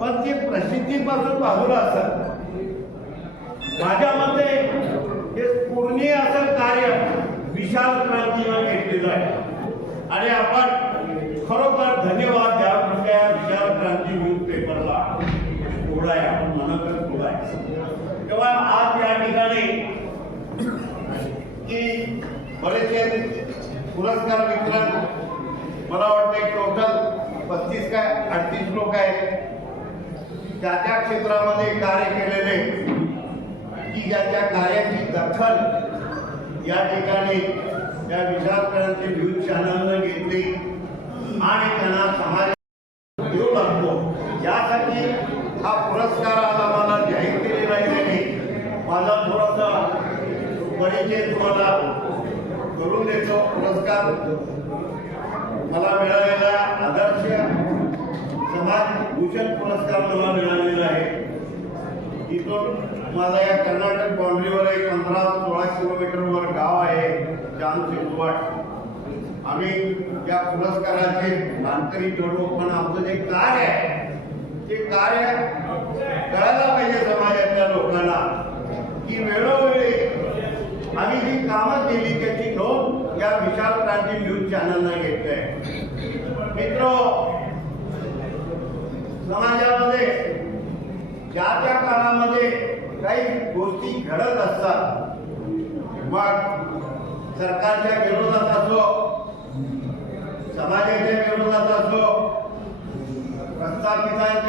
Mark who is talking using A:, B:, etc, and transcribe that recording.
A: पण ती प्रसिद्धीपासून बाजूला असत माझ्या मते हे पूर्णी असं कार्य विशाल क्रांतीवर घेतलेलं आहे. आणि आपण खरोखर धन्यवाद द्या कृपया विशाल क्रांती न्यूज पेपरला. थोडाय आपण मनातच थोडाय तेव्हा आज या ठिकाणी की बरेचसे पुरस्कार वितरण मला वाटतं टोटल पस्तीस काय अडतीस लोक आहेत. ज्या त्या क्षेत्रामध्ये कार्य केलेले की ज्याच्या कार्याची दखल या ठिकाणी त्या विशाल न्यूज चॅनलनं घेतली आणि त्यांना समाज देऊ लागतो. यासाठी हा पुरस्कार आज आम्हाला जाहीर केलेला आहे त्यांनी. माझा थोडासा परिचय तुम्हाला करून देतो. पुरस्कार मला मिळालेला आदर्श समाज भूषण पुरस्कार मला मिळाला इथून माझा या कर्नाटक बाउंड्रीवर एक पंधरा सोळा किलोमीटरवर गाव आहे जाम सिंधवाड आम्ही या पुरस्काराचे अंतरी जोडू पण आमचं जे कार्य आहे ते कार्य कळायला पाहिजे समाजातल्या लोकांना. की वेळोवेळी आम्ही जी कामं केली त्याची नोंद या विशाल क्रांती न्यूज चॅनलला घेतलंय. मित्र समाजात ज्या त्या काळामध्ये काही गोष्टी घडत असतात मग सरकारच्या विरोधात असो समाजाच्या विरोधात असो प्रस्तावितांच्या